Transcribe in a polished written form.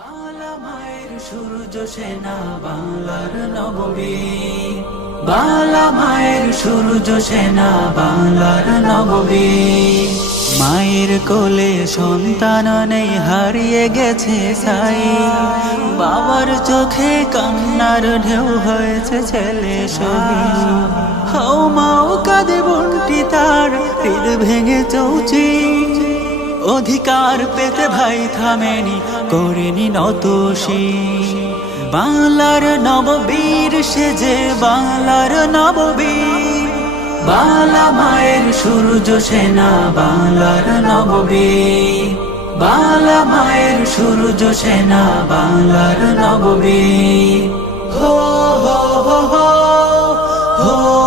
বাংলা মায়ের সূর্য সেনা বাংলার নববীর, বাংলা মায়ের সূর্য সেনা বাংলার নববীর। মায়ের কোলে সন্তান নেই, হারিয়ে গেছে সাই, বাবার চোখে কান্নার ঢেউ হয়েছে ছেলে শহীদ। হাও মাও কাঁদে বোনটি তার, হৃদ ভেঙে চৌচি, অধিকার পেতে ভাই থামেনি, করেনি নতশি। বাংলার নববীর সেজে বাংলার নববীর, বাংলা মায়ের সূর্য সেনা বাংলার নববীর, বাংলা মায়ের সূর্য সেনা বাংলার নববীর। হো হো হো হো হো